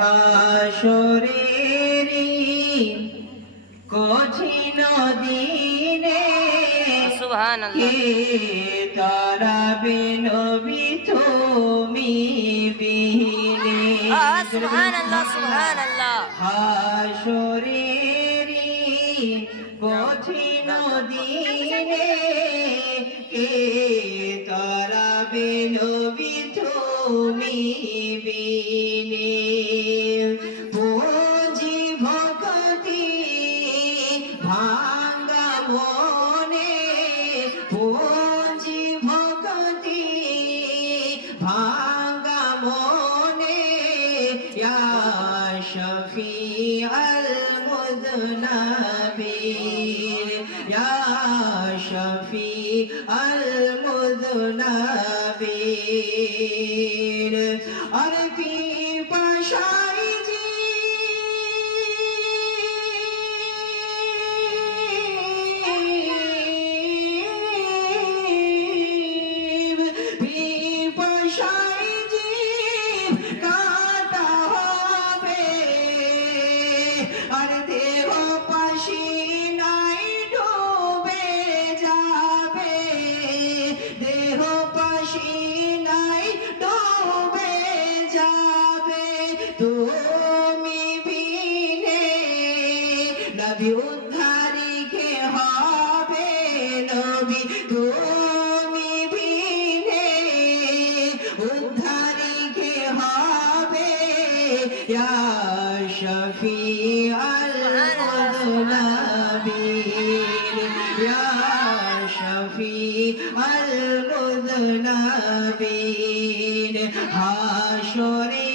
হাসরেরি কঠিন দিনে কে তারা বেনবি তুমি বিহীনে সুবহানাল্লাহ সুবহানাল্লাহ। হাসরেরি কঠিন দিনে কে তারা ভাঙ্গা মনে পুঁজি ভক্তি ভাঙ্গা মনে শফি আল মুদনবীর শফি আল মুদনবীর নবী উদ্ধারি কে হবে নবী, তুমি বিনে উদ্ধারি কে হবে? শফি আল মুদনবীর ইয়া শফি আল মুদনবীর হাসরেরি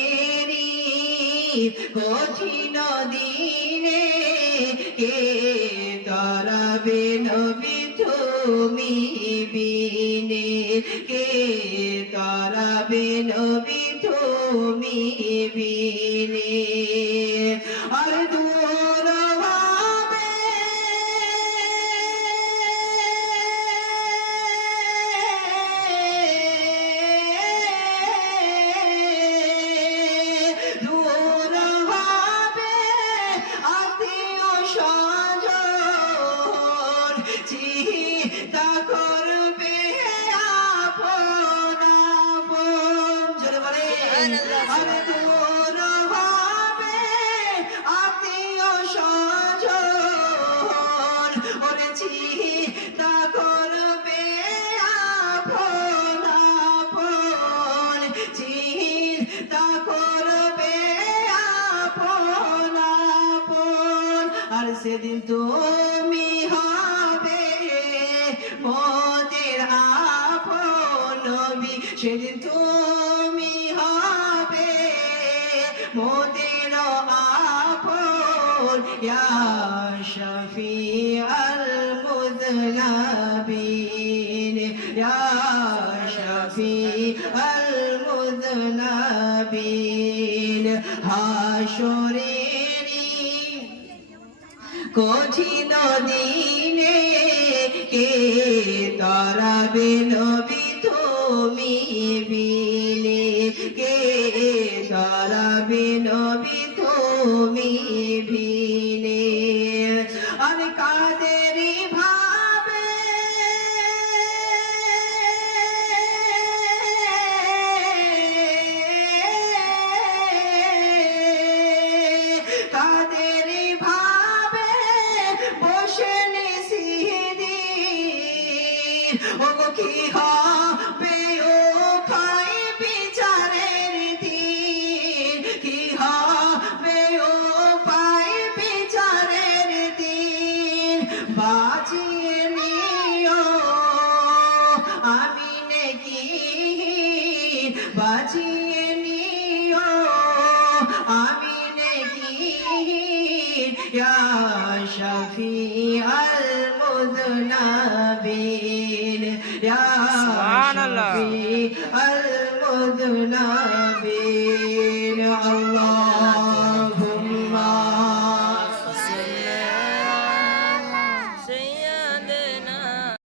কঠিন দিনে কে তরবে নবী তুমি বিনে? কে তরবে নবী তুমি বিনে? সেদিন তুমি হবে মোদের আপন নবী। সেদিন তুমি মোদের আপন, ইয়া শফি আল মুদনবীন ইয়া শফি আল মুদনবীন হাসরেরি কঠিন দিনে কে তরাবে নবী? তুমি বিনে আর কাদেরি ভাবে? কাদের ভাবে? বসে নিষিদি ও কি হবে বাঁচিয়ে নিও। আমি নাকি শফি আল সুবহানাল্লাহ। শফি আল মুদনবীন